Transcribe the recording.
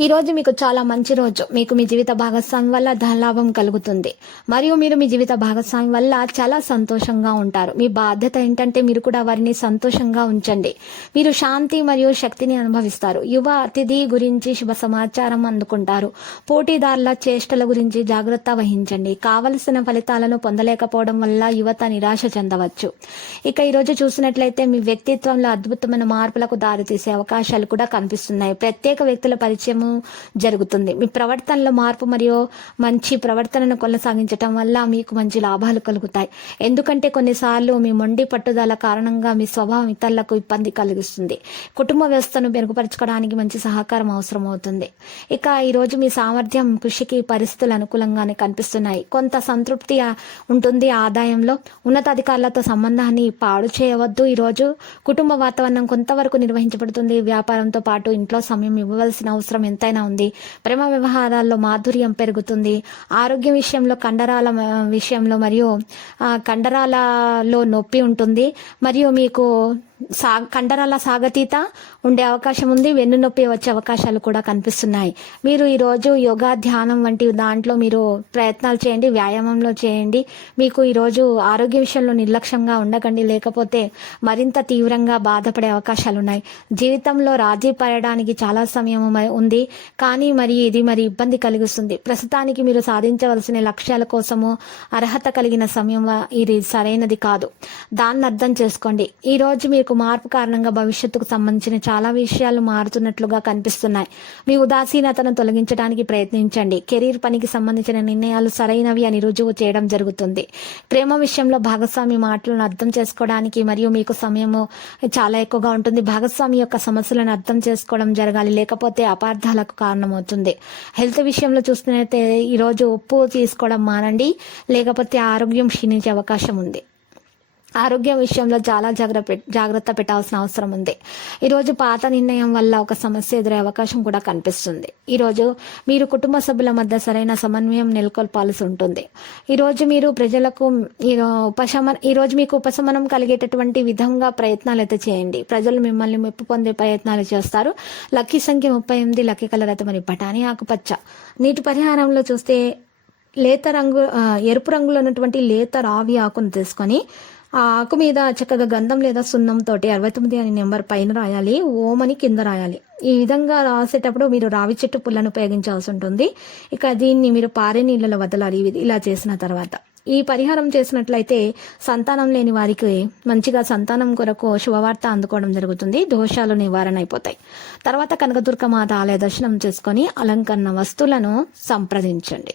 ఈ రోజు మీకు చాలా మంచి రోజు. మీకు మీ జీవిత భాగస్వామి వల్ల ధనలాభం కలుగుతుంది. మరియు మీరు మీ జీవిత భాగస్వామి వల్ల చాలా సంతోషంగా ఉంటారు. మీ బాధ్యత ఏంటంటే మీరు కూడా వారిని సంతోషంగా ఉంచండి. మీరు శాంతి మరియు శక్తిని అనుభవిస్తారు. యువ అతిథి గురించి శుభ సమాచారం అందుకుంటారు. పోటీదారుల చేష్టల గురించి జాగ్రత్త వహించండి. కావలసిన ఫలితాలను పొందలేకపోవడం వల్ల యువత నిరాశ చెందవచ్చు. ఇక ఈ రోజు చూసినట్లయితే మీ వ్యక్తిత్వంలో అద్భుతమైన మార్పులకు దారితీసే అవకాశాలు కూడా కనిపిస్తున్నాయి. ప్రత్యేక వ్యక్తుల పరిచయం జరుగుతుంది. మీ ప్రవర్తనలో మార్పు మరియు మంచి ప్రవర్తనను కొనసాగించటం వల్ల మీకు మంచి లాభాలు కలుగుతాయి. ఎందుకంటే కొన్నిసార్లు మీ మొండి పట్టుదల కారణంగా మీ స్వభావం ఇతరులకు ఇబ్బంది కలిగిస్తుంది. కుటుంబ వ్యవస్థను మెరుగుపరచుకోవడానికి మంచి సహకారం అవసరం అవుతుంది ఇక ఈరోజు మీ సామర్థ్యం కృషికి పరిస్థితులు అనుకూలంగానే కనిపిస్తున్నాయి. కొంత సంతృప్తి ఉంటుంది ఆదాయంలో. ఉన్నతాధికారులతో సంబంధాన్ని పాడు చేయవద్దు. ఈరోజు కుటుంబ వాతావరణం కొంతవరకు నిర్వహించబడుతుంది. వ్యాపారంతో పాటు ఇంట్లో సమయం ఇవ్వవలసిన అవసరం ఎంతైనా ఉంది. ప్రేమ వ్యవహారాల్లో మాధుర్యం పెరుగుతుంది. ఆరోగ్య విషయంలో కండరాల విషయంలో మరియు కండరాలలో నొప్పి ఉంటుంది. మరియు మీకు సా కండరాల సాగతీత ఉండే అవకాశం ఉంది. వెన్ను నొప్పి వచ్చే అవకాశాలు కూడా కనిపిస్తున్నాయి. మీరు ఈరోజు యోగా ధ్యానం వంటి దాంట్లో మీరు ప్రయత్నాలు చేయండి వ్యాయామంలో చేయండి. మీకు ఈరోజు ఆరోగ్య విషయంలో నిర్లక్ష్యంగా ఉండకండి. లేకపోతే మరింత తీవ్రంగా బాధపడే అవకాశాలు ఉన్నాయి. జీవితంలో రాజీ పడడానికి చాలా సమయం ఉంది. కానీ మరి ఇది మరి ఇబ్బంది కలిగిస్తుంది. ప్రస్తుతానికి మీరు సాధించవలసిన లక్ష్యాల కోసము అర్హత కలిగిన సమయం ఇది సరైనది కాదు. దాన్ని అర్థం చేసుకోండి. ఈరోజు మీరు మీకు మార్పు కారణంగా భవిష్యత్తుకు సంబంధించిన చాలా విషయాలు మారుతున్నట్లుగా కనిపిస్తున్నాయి. మీ ఉదాసీనతను తొలగించడానికి ప్రయత్నించండి. కెరీర్ పనికి సంబంధించిన నిర్ణయాలు సరైనవి అని రుజువు చేయడం జరుగుతుంది. ప్రేమ విషయంలో భాగస్వామి మాటలను అర్థం చేసుకోవడానికి మరియు మీకు సమయము చాలా ఎక్కువగా ఉంటుంది. భాగస్వామి యొక్క సమస్యలను అర్థం చేసుకోవడం జరగాలి. లేకపోతే అపార్థాలకు కారణమవుతుంది. హెల్త్ విషయంలో చూస్తున్నట్లయితే ఈరోజు ఉప్పు తీసుకోవడం మానండి. లేకపోతే ఆరోగ్యం క్షీణించే అవకాశం ఉంది. ఆరోగ్య విషయంలో చాలా జాగ్రత్త జాగ్రత్త పెట్టాల్సిన అవసరం ఉంది. ఈరోజు పాత నిర్ణయం వల్ల ఒక సమస్య ఎదురే అవకాశం కూడా కనిపిస్తుంది. ఈరోజు మీరు కుటుంబ సభ్యుల మధ్య సరైన సమన్వయం నెలకొల్పాల్సి ఉంటుంది. ఈరోజు మీరు ప్రజలకు ఈ- ఉపశమన ఈరోజు మీకు ఉపశమనం కలిగేటటువంటి విధంగా ప్రయత్నాలు అయితే చేయండి. ప్రజలు మిమ్మల్ని మెప్పు పొందే ప్రయత్నాలు చేస్తారు. లక్కీ సంఖ్య ముప్పై ఎనిమిది లక్కీ కలర్ అయితే మరి బఠానీ ఆకుపచ్చ. నీటి పరిహారంలో చూస్తే లేత రంగు ఎరుపు రంగులో ఉన్నటువంటి లేత రావి ఆకును తీసుకొని ఆ ఆకు మీద చక్కగా గంధం లేదా సున్నంతో అరవై తొమ్మిది అనే నెంబర్ పైన రాయాలి ఓం అని కింద రాయాలి. ఈ విధంగా రాసేటప్పుడు మీరు రావి చెట్టు పుల్లను ఉపయోగించాల్సి ఉంటుంది. ఇక దీన్ని మీరు పారే నీళ్ళలో వదలాలి ఇది ఇలా చేసిన తర్వాత. ఈ పరిహారం చేసినట్లయితే సంతానం లేని వారికి మంచిగా సంతానం కొరకు శుభవార్త అందుకోవడం జరుగుతుంది దోషాలు నివారణ అయిపోతాయి. తర్వాత కనకదుర్గ మాత ఆలయ దర్శనం చేసుకొని అలంకరణ వస్తువులను సంప్రదించండి.